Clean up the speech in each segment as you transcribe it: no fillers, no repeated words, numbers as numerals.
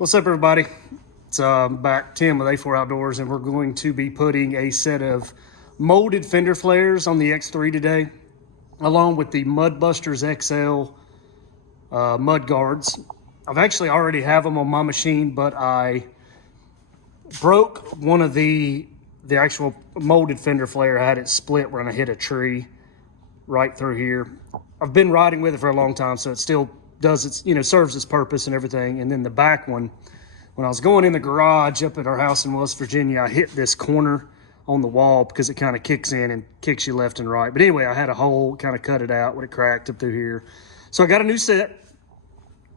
What's up, everybody? It's back Tim with A4 Outdoors, and we're going to be putting a set of molded fender flares on the X3 today, along with the MUDBUSTERS XL mud guards. I've actually already have them on my machine, but I broke one of the actual molded fender flare. I had it split when I hit a tree right through here. I've been riding with it for a long time, so it still does its, serves its purpose and everything. And then the back one, when I was going in the garage up at our house in West Virginia, I hit this corner on the wall because it kind of kicks in and kicks you left and right. But anyway, I had a hole, kind of cut it out when it cracked up through here. So I got a new set.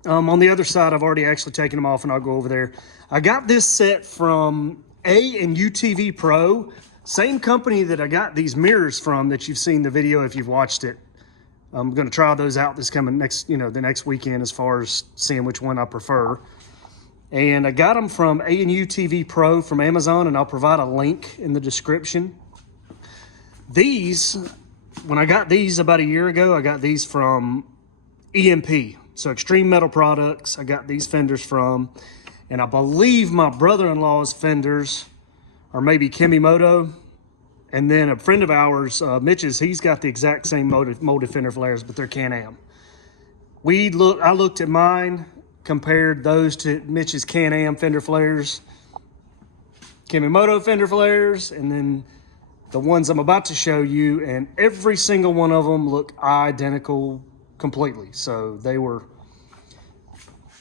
On the other side, I've already actually taken them off, and I'll go over there. I got this set from A&UTV Pro, same company that I got these mirrors from that you've seen the video if you've watched it. I'm going to try those out this coming the next weekend as far as seeing which one I prefer. And I got them from A&UTV Pro from Amazon, and I'll provide a link in the description. These, when I got these about a year ago, I got these from EMP, so Extreme Metal Products. I got these fenders from, and I believe my brother-in-law's fenders, or maybe Kimimoto. And then a friend of ours, Mitch's, he's got the exact same molded fender flares, but they're Can-Am. I looked at mine, compared those to Mitch's Can-Am fender flares, Kimimoto fender flares, and then the ones I'm about to show you, and every single one of them look identical completely. So they were,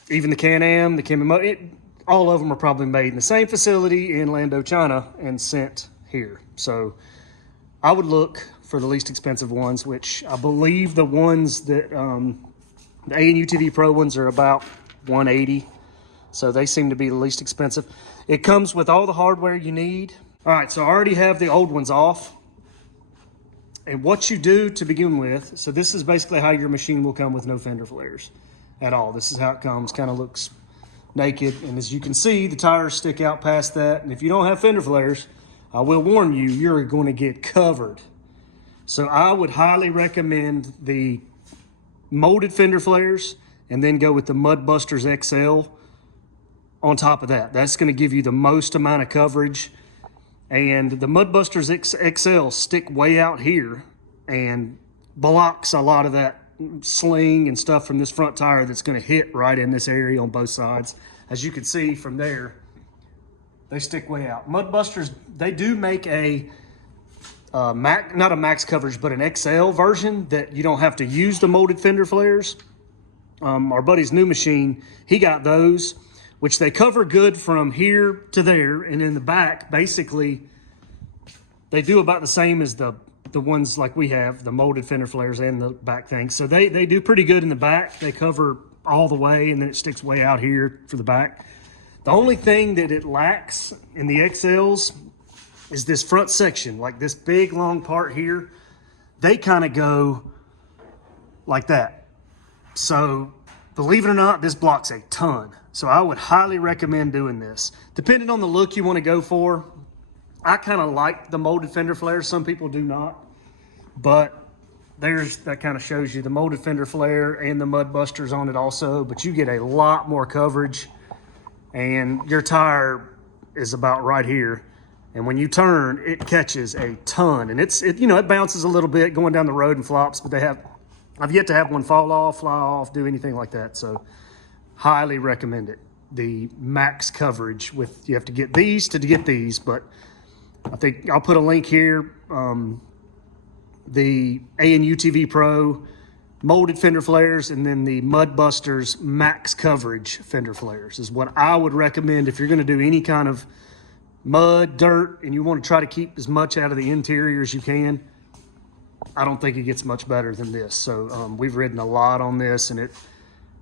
even the Can-Am, the Kimimoto, all of them are probably made in the same facility in Lando, China, and sent here. So I would look for the least expensive ones, which I believe the ones that the A&UTV Pro ones are about $180. So they seem to be the least expensive. It comes with all the hardware you need. All right, so I already have the old ones off. And what you do to begin with, so this is basically how your machine will come with no fender flares at all. This is how it comes, kind of looks naked. And as you can see, the tires stick out past that. And if you don't have fender flares, I will warn you, you're going to get covered. So I would highly recommend the molded fender flares, and then go with the MUDBUSTERS XL on top of that. That's going to give you the most amount of coverage. And the MUDBUSTERS XL stick way out here and blocks a lot of that sling and stuff from this front tire that's going to hit right in this area on both sides. As you can see from there, they stick way out. MUDBUSTERS, they do make a not a max coverage, but an XL version that you don't have to use the molded fender flares. Our buddy's new machine, he got those, which they cover good from here to there. And in the back, basically, they do about the same as the ones like we have, the molded fender flares and the back thing. So they do pretty good in the back. They cover all the way, and then it sticks way out here for the back. The only thing that it lacks in the XLs is this front section, like this big long part here. They kind of go like that. So believe it or not, this blocks a ton. So I would highly recommend doing this. Depending on the look you want to go for, I kind of like the molded fender flares. Some people do not. But that kind of shows you the molded fender flare and the MUDBUSTERS on it also. But you get a lot more coverage. And your tire is about right here. And when you turn, it catches a ton. And it bounces a little bit going down the road and flops, but I've yet to have one fall off, fly off, do anything like that. So highly recommend it. The max coverage you have to get these to get these, but I think I'll put a link here. The A&UTV Pro molded fender flares, and then the MUDBUSTERS max coverage fender flares is what I would recommend if you're going to do any kind of mud, dirt, and you want to try to keep as much out of the interior as you can. I don't think it gets much better than this. So we've ridden a lot on this, and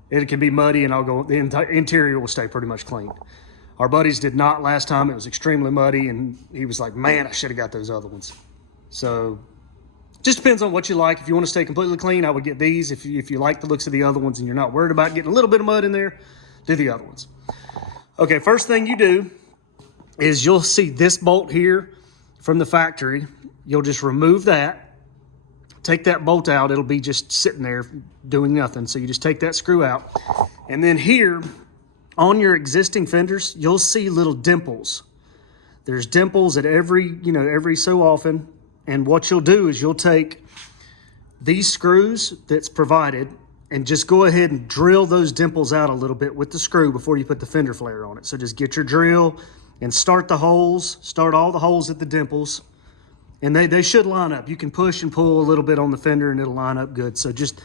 it can be muddy, and the interior will stay pretty much clean. Our buddies did not last time. It was extremely muddy, and he was like, man, I should have got those other ones. So just depends on what you like. If you want to stay completely clean, I would get these. If you like the looks of the other ones and you're not worried about getting a little bit of mud in there, do the other ones. Okay, first thing you do is you'll see this bolt here from the factory. You'll just remove that. Take that bolt out. It'll be just sitting there doing nothing. So you just take that screw out. And then here On your existing fenders, you'll see little dimples. There's dimples at every so often. And what you'll do is you'll take these screws that's provided and just go ahead and drill those dimples out a little bit with the screw before you put the fender flare on it. So just get your drill and start the holes, start all the holes at the dimples, and they should line up. You can push and pull a little bit on the fender and it'll line up good. So just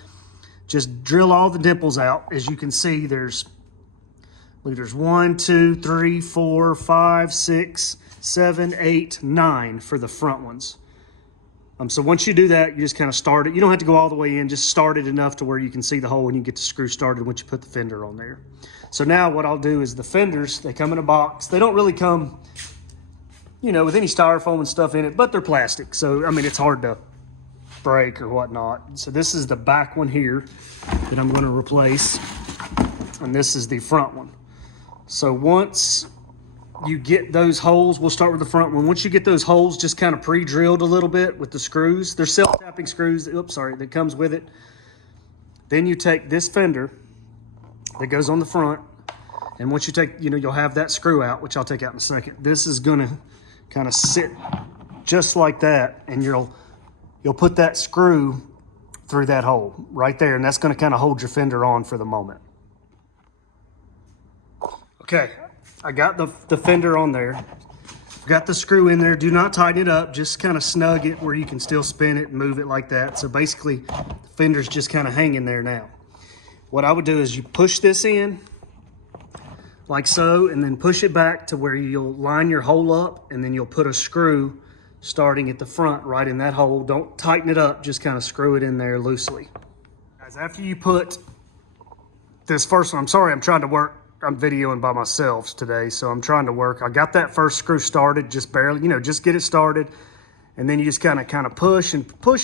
drill all the dimples out. As you can see, there's 1, 2, 3, 4, 5, 6, 7, 8, 9 for the front ones. So once you do that, you just kind of start it. You don't have to go all the way in, just start it enough to where you can see the hole and you get the screw started once you put the fender on there. So now what I'll do is the fenders, they come in a box. They don't really come, with any styrofoam and stuff in it, but they're plastic. So, I mean, it's hard to break or whatnot. So this is the back one here that I'm going to replace. And this is the front one. So once you get those holes, we'll start with the front one. Once you get those holes just kind of pre-drilled a little bit with the screws, they're self-tapping screws, that comes with it. Then you take this fender that goes on the front, and once you take, you'll have that screw out, which I'll take out in a second. This is gonna kind of sit just like that, and you'll put that screw through that hole right there, and that's gonna kind of hold your fender on for the moment. Okay. I got the fender on there. Got the screw in there. Do not tighten it up. Just kind of snug it where you can still spin it and move it like that. So basically, the fender's just kind of hanging there now. What I would do is you push this in like so, and then push it back to where you'll line your hole up, and then you'll put a screw starting at the front right in that hole. Don't tighten it up. Just kind of screw it in there loosely. Guys, after you put this first one, I'm sorry, I'm trying to work. I'm videoing by myself today, so I'm trying to work. I got that first screw started, just barely, just get it started. And then you just kind of push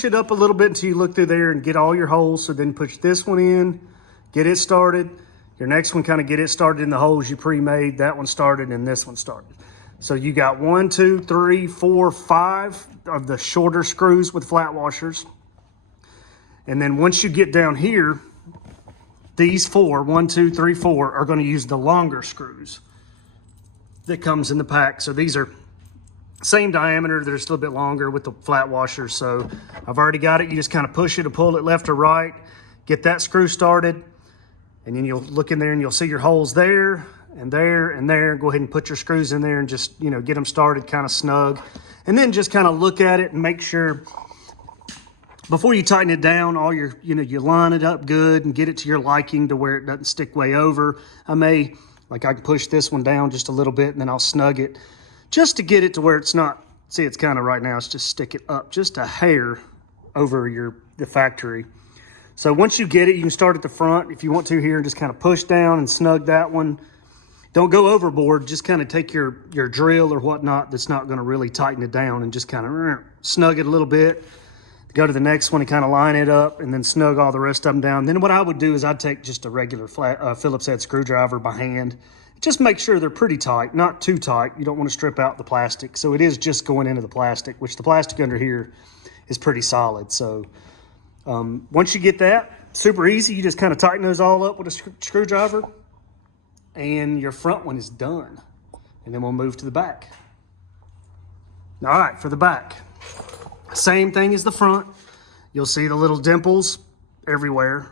it up a little bit until you look through there and get all your holes. So then push this one in, get it started. Your next one, kind of get it started in the holes you pre-made. That one started and this one started. So you got 1, 2, 3, 4, 5 of the shorter screws with flat washers. And then once you get down here, these 4, 1, 2, 3, 4 are going to use the longer screws that comes in the pack. So these are same diameter, they're just a little bit longer with the flat washers. So I've already got it. You just kind of push it or pull it left or right, get that screw started, and then you'll look in there and you'll see your holes there and there and there. Go ahead and put your screws in there and just, get them started kind of snug. And then just kind of look at it and make sure before you tighten it down, all your, you line it up good and get it to your liking to where it doesn't stick way over. I can push this one down just a little bit and then I'll snug it just to get it to where it's not, see, it's kind of right now, it's just stick it up just a hair over the factory. So once you get it, you can start at the front if you want to here and just kind of push down and snug that one. Don't go overboard, just kind of take your drill or whatnot that's not going to really tighten it down and just kind of snug it a little bit. Go to the next one and kind of line it up and then snug all the rest of them down. Then what I would do is I'd take just a regular flat Phillips head screwdriver by hand. Just make sure they're pretty tight, not too tight. You don't want to strip out the plastic. So it is just going into the plastic, which the plastic under here is pretty solid. So once you get that, super easy. You just kind of tighten those all up with a screwdriver and your front one is done. And then we'll move to the back. All right, for the back. Same thing as the front. You'll see the little dimples everywhere.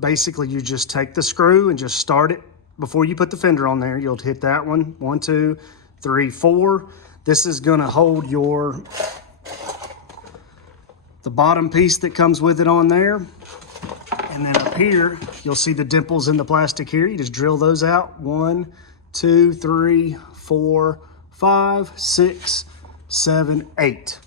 Basically, you just take the screw and just start it before you put the fender on there. You'll hit that one, 1, 2, 3, 4. This is gonna hold the bottom piece that comes with it on there. And then up here, you'll see the dimples in the plastic here. You just drill those out. 1, 2, 3, 4, 5, 6, 7, 8.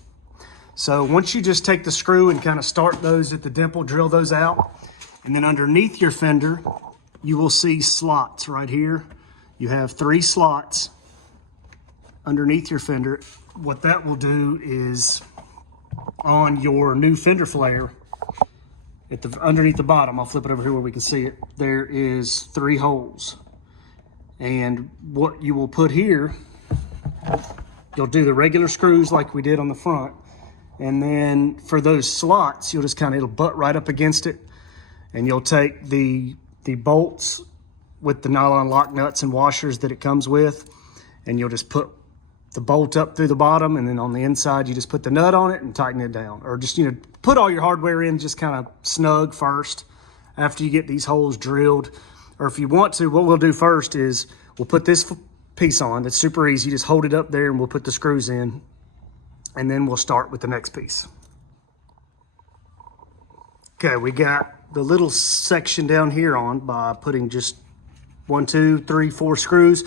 So once you just take the screw and kind of start those at the dimple, drill those out, and then underneath your fender, you will see slots right here. You have 3 slots underneath your fender. What that will do is on your new fender flare, underneath the bottom, I'll flip it over here where we can see it, there is 3 holes. And what you will put here, you'll do the regular screws like we did on the front. And then for those slots, you'll just it'll butt right up against it. And you'll take the bolts with the nylon lock nuts and washers that it comes with, and you'll just put the bolt up through the bottom, and then on the inside you just put the nut on it and tighten it down, or just, you know, put all your hardware in just kind of snug first after you get these holes drilled. Or if you want to, what we'll do first is we'll put this piece on. It's super easy. Just hold it up there and we'll put the screws in, and then we'll start with the next piece. Okay, we got the little section down here on by putting just 1, 2, 3, 4 screws.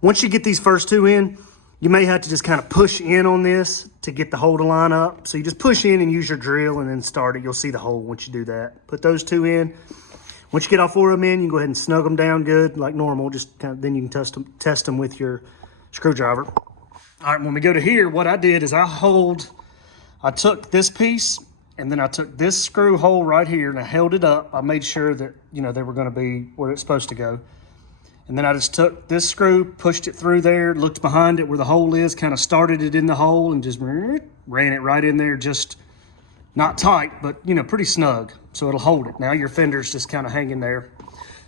Once you get these first 2 in, you may have to just kind of push in on this to get the hole to line up. So you just push in and use your drill and then start it. You'll see the hole once you do that. Put those 2 in. Once you get all 4 of them in, you can go ahead and snug them down good like normal. Just kind of, then you can test them with your screwdriver. All right, when we go to here, what I did is I took this piece and then I took this screw hole right here and I held it up. I made sure that, you know, they were going to be where it's supposed to go. And then I just took this screw, pushed it through there, looked behind it where the hole is, kind of started it in the hole and just ran it right in there, just not tight, but, you know, pretty snug. So it'll hold it. Now your fender's just kind of hanging there.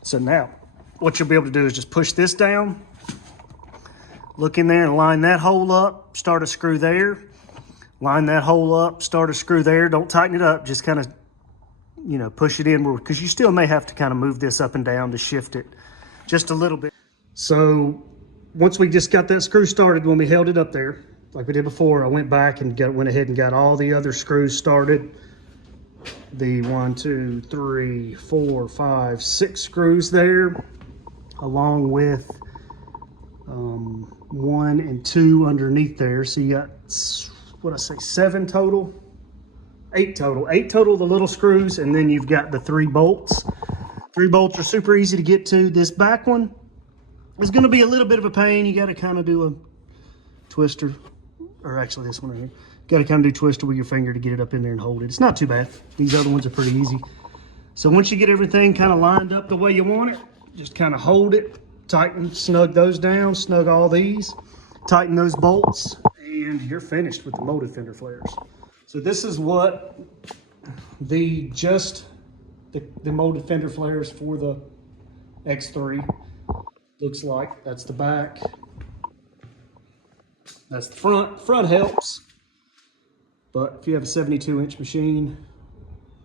So now what you'll be able to do is just push this down, look in there and line that hole up, start a screw there, line that hole up, start a screw there. Don't tighten it up, just kind of, you know, push it in, because you still may have to kind of move this up and down to shift it just a little bit. So once we just got that screw started, when we held it up there, like we did before, I went back and went ahead and got all the other screws started. The 1, 2, 3, 4, 5, 6 screws there, along with 1 and 2 underneath there. So you got, what I say, 7 total? 8 total. 8 total of the little screws, and then you've got the 3 bolts. 3 bolts are super easy to get to. This back one is going to be a little bit of a pain. You got to kind of do a twister, or actually this one right here. Got to kind of do twister with your finger to get it up in there and hold it. It's not too bad. These other ones are pretty easy. So once you get everything kind of lined up the way you want it, just kind of hold it, tighten, snug those down, snug all these, tighten those bolts, and you're finished with the molded fender flares. So this is what the molded fender flares for the X3 looks like. That's the back. That's the front. Front helps, but if you have a 72-inch machine,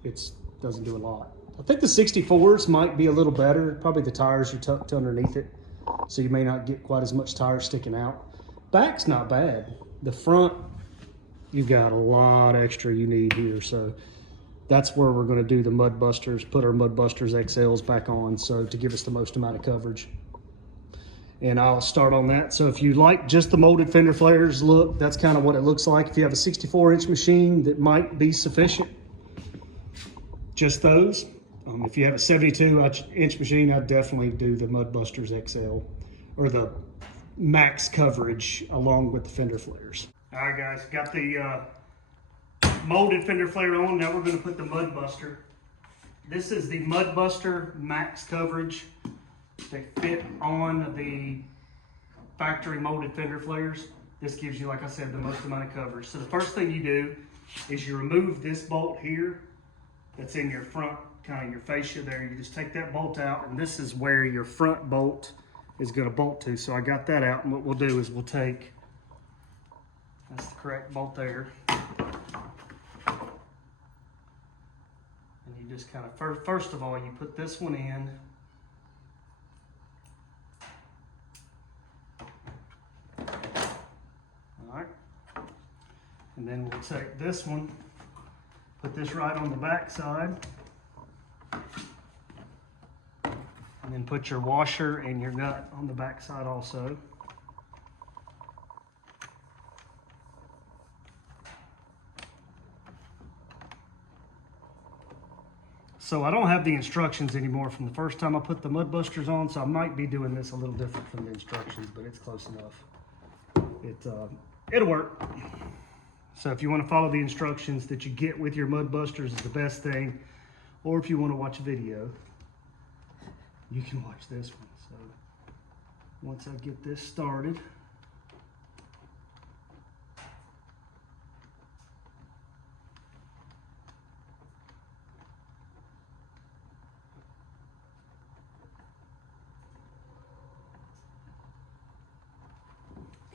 it doesn't do a lot. I think the 64s might be a little better. Probably the tires are tucked underneath it, so you may not get quite as much tire sticking out. Back's not bad. The front, you've got a lot extra you need here, so that's where we're going to do the MUDBUSTERS, put our MUDBUSTERS XLs back on, so to give us the most amount of coverage. And I'll start on that. So if you like just the molded fender flares look, that's kind of what it looks like. If you have a 64-inch machine, that might be sufficient. Just those. If you have a 72-inch machine, I'd definitely do the MUDBUSTERS XL, or the max coverage along with the fender flares. All right, guys, got the molded fender flare on. Now we're going to put the MUDBUSTER. This is the MUDBUSTER max coverage. They fit on the factory molded fender flares. This gives you, like I said, the most amount of coverage. So the first thing you do is you remove this bolt here that's in your front, kind of your fascia there. You just take that bolt out, and this is where your front bolt is going to bolt to. So I got that out, and what we'll do is we'll take, that's the correct bolt there. And you just kind of, first of all, you put this one in. And then we'll take this one, put this right on the back side, and then put your washer and your nut on the back side also. So I don't have the instructions anymore from the first time I put the MUDBUSTERS on, so I might be doing this a little different from the instructions, but it's close enough. It'll work. So if you want to follow the instructions that you get with your MUDBUSTERS is the best thing. Or if you want to watch a video, you can watch this one. So once I get this started,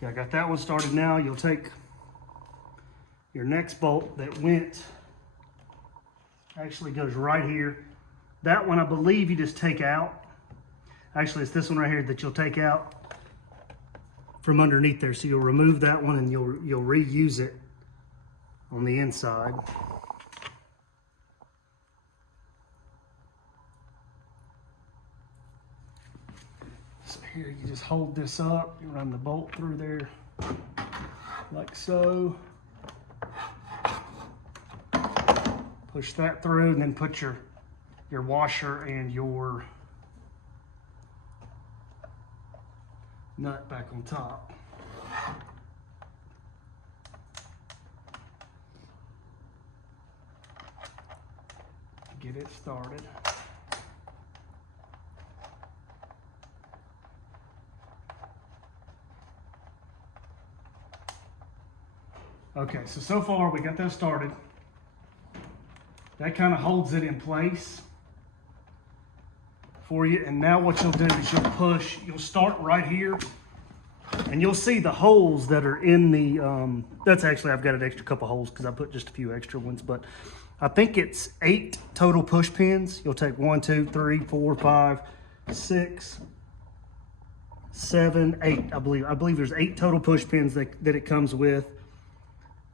Okay, I got that one started now. You'll take your next bolt that actually goes right here. That one I believe you just take out. Actually, it's this one right here that you'll take out from underneath there. So you'll remove that one and you'll reuse it on the inside. So here you just hold this up, you run the bolt through there like so. Push that through and then put your washer and your nut back on top. Get it started. Okay, so far we got that started. That kind of holds it in place for you. And now what you'll do is you'll start right here and you'll see the holes that are in the, that's actually, I've got an extra couple holes because I put just a few extra ones, but I think it's 8 total push pins. You'll take 1, 2, 3, 4, 5, 6, 7, 8, I believe there's 8 total push pins that it comes with.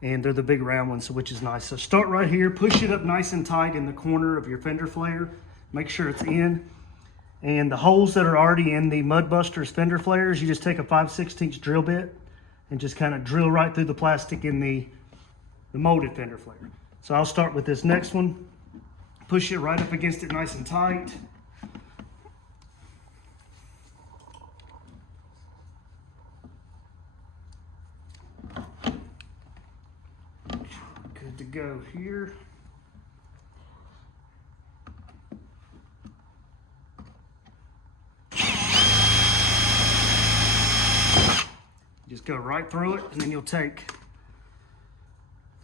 And they're the big round ones, which is nice. So start right here, push it up nice and tight in the corner of your fender flare. Make sure it's in. And the holes that are already in the MUDBUSTERS fender flares, you just take a 5/16 drill bit and just kind of drill right through the plastic in the molded fender flare. So I'll start with this next one. Push it right up against it nice and tight. To go here. Just go right through it, and then you'll take,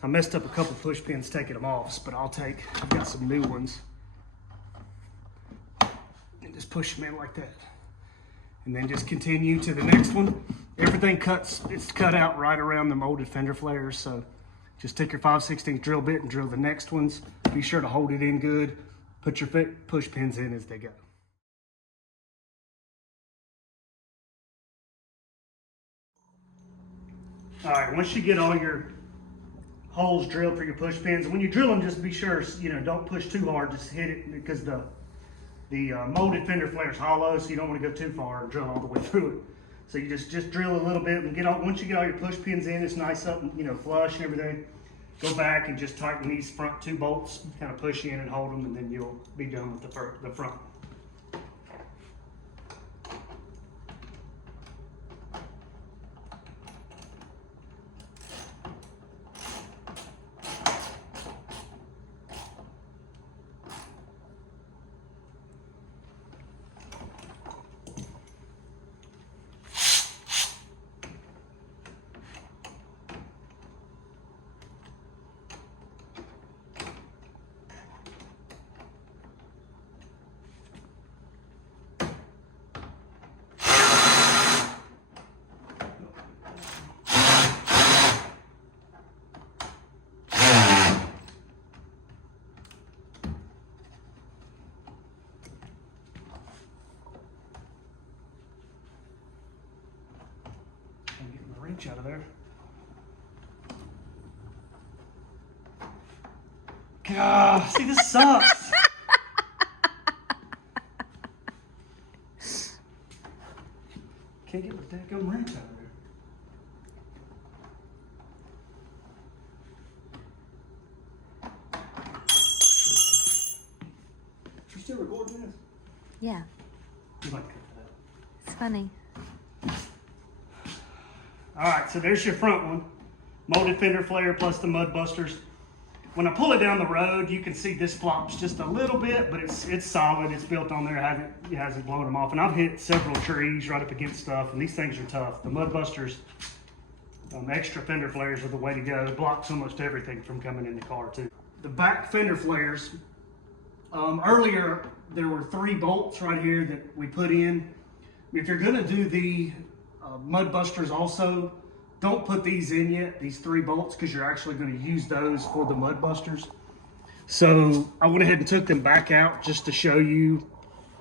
I messed up a couple push pins taking them off, but I've got some new ones. And just push them in like that. And then just continue to the next one. Everything it's cut out right around the molded fender flares, so just take your 5/16 drill bit and drill the next ones. Be sure to hold it in good. Put your push pins in as they go. All right, once you get all your holes drilled for your push pins, when you drill them, just be sure, don't push too hard. Just hit it because the molded fender flare is hollow, so you don't want to go too far and drill all the way through it. So you just drill a little bit and once you get all your push pins in, it's nice up and flush and everything. Go back and just tighten these front 2 bolts, kind of push in and hold them, and then you'll be done with the front. Wrench out of there. God, see, this sucks. Can't get the damn wrench out of there. You're still recording this? Yeah. You might cut that out. It's funny. All right, so there's your front one. Molded fender flare plus the MUDBUSTERS. When I pull it down the road, you can see this flops just a little bit, but it's solid. It's built on there. It hasn't blown them off. And I've hit several trees right up against stuff, and these things are tough. The MUDBUSTERS extra fender flares are the way to go. It blocks almost everything from coming in the car too. The back fender flares, earlier there were 3 bolts right here that we put in. If you're gonna do the MUDBUSTERS also, don't put these in yet, these 3 bolts, because you're actually going to use those for the MUDBUSTERs. So I went ahead and took them back out just to show you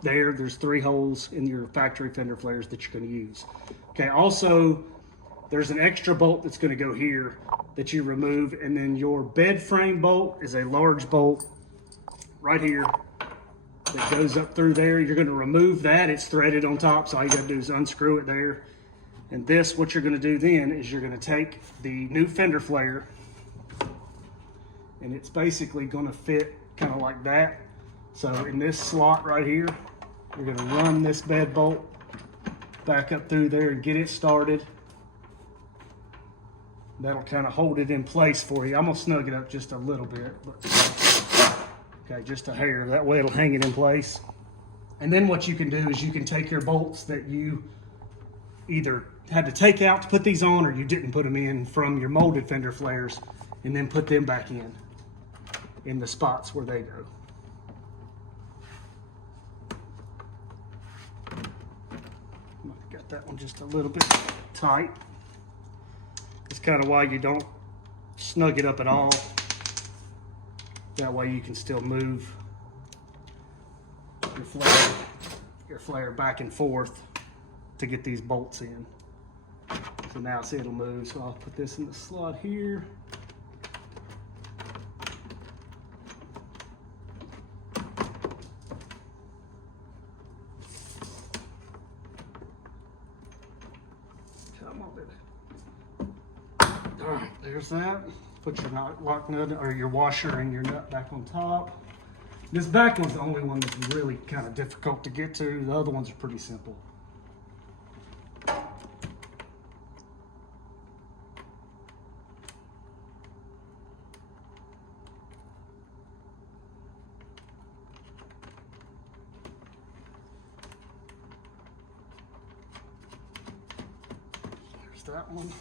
there's 3 holes in your factory fender flares that you're going to use. Okay, also there's an extra bolt that's going to go here that you remove, and then your bed frame bolt is a large bolt right here that goes up through there. You're going to remove that. It's threaded on top, so all you got to do is unscrew it there. And this, what you're going to do then is you're going to take the new fender flare, and it's basically going to fit kind of like that. So in this slot right here, you're going to run this bed bolt back up through there and get it started. That'll kind of hold it in place for you. I'm going to snug it up just a little bit, but okay, just a hair. That way it'll hang it in place. And then what you can do is you can take your bolts that you either had to take out to put these on, or you didn't put them in from your molded fender flares, and then put them back in the spots where they go. Got that one just a little bit tight. It's kind of why you don't snug it up at all. That way you can still move your flare back and forth to get these bolts in. So now see, it'll move. So I'll put this in the slot here. Come on, baby. All right, there's that. Put your lock nut or your washer and your nut back on top. This back one's the only one that's really kind of difficult to get to. The other ones are pretty simple. There's that one.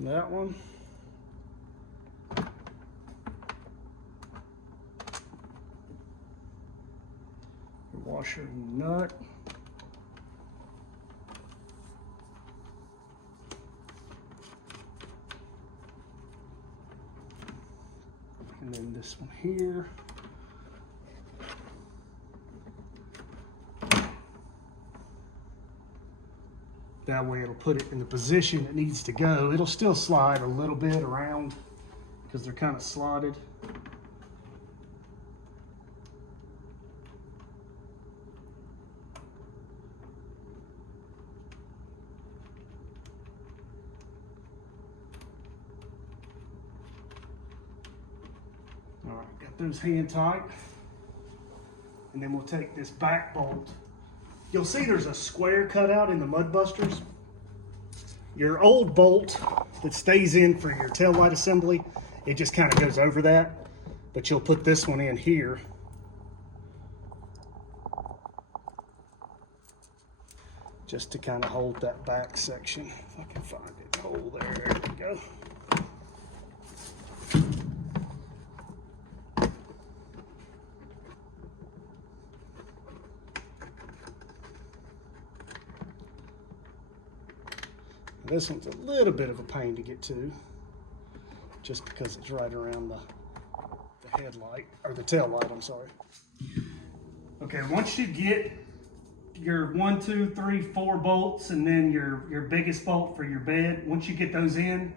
That one. Your washer and nut. And then this one here. That way it'll put it in the position it needs to go. It'll still slide a little bit around because they're kind of slotted. All right, got those hand tight. And then we'll take this back bolt. You'll see there's a square cut out in the MUDBUSTERS. Your old bolt that stays in for your tail light assembly, it just kind of goes over that. But you'll put this one in here. Just to kind of hold that back section. If I can find it. Hole there. There we go. This one's a little bit of a pain to get to, just because it's right around the headlight, or the tail light, I'm sorry. Okay, once you get your 1, 2, 3, 4 bolts, and then your biggest bolt for your bed, once you get those in,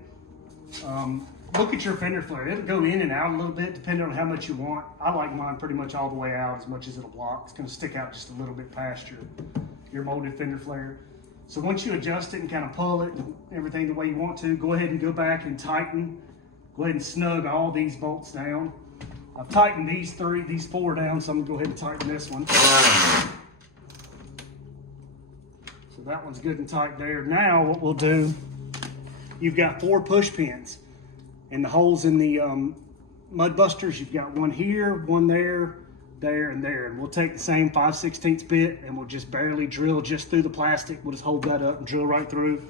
look at your fender flare. It'll go in and out a little bit depending on how much you want. I like mine pretty much all the way out as much as it'll block. It's going to stick out just a little bit past your molded fender flare. So once you adjust it and kind of pull it and everything the way you want to, go ahead and go back and tighten. Go ahead and snug all these bolts down. I've tightened these 4 down, so I'm gonna go ahead and tighten this one. So that one's good and tight there. Now what we'll do, you've got 4 push pins. And the holes in the MUDBUSTERS, you've got one here, one there, there, and there. And we'll take the same 5/16 bit and we'll just barely drill just through the plastic. We'll just hold that up and drill right through,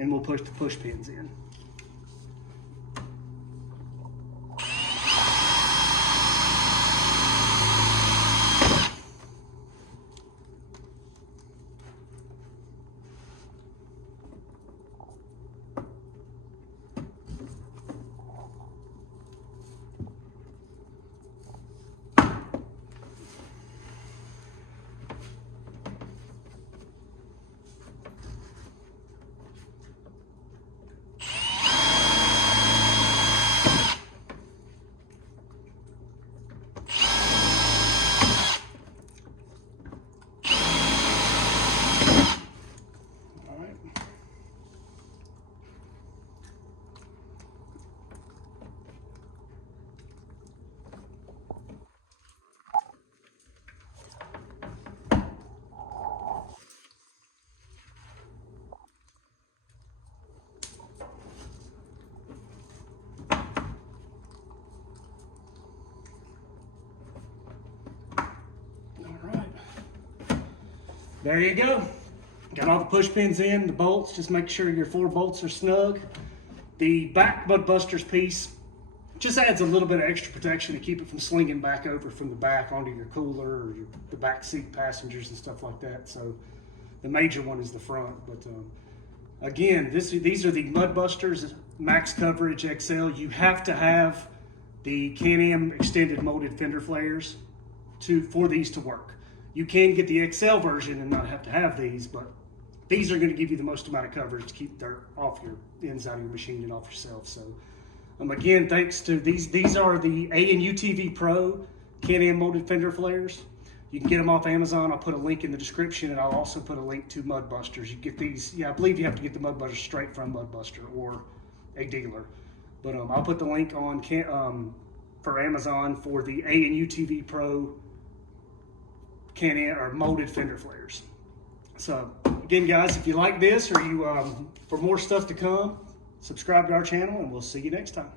and we'll push the push pins in. There you go. Got all the push pins in, the bolts. Just make sure your 4 bolts are snug. The back MUDBUSTERS piece just adds a little bit of extra protection to keep it from slinging back over from the back onto your cooler or the back seat passengers and stuff like that. So the major one is the front. But again, these are the MUDBUSTERS Max Coverage XL. You have to have the Can-Am extended molded fender flares for these to work. You can get the XL version and not have to have these, but these are going to give you the most amount of coverage to keep dirt off your inside of your machine and off yourself. So again, thanks to these are the A&UTV Pro Can-Am molded fender flares. You can get them off Amazon. I'll put a link in the description, and I'll also put a link to MUDBUSTERS. You get these, I believe you have to get the MUDBUSTERS straight from MUDBUSTER or a dealer. But I'll put the link on for Amazon for the A&UTV Pro Can-Am or molded fender flares. So again, guys, if you like this or you for more stuff to come, subscribe to our channel, and we'll see you next time.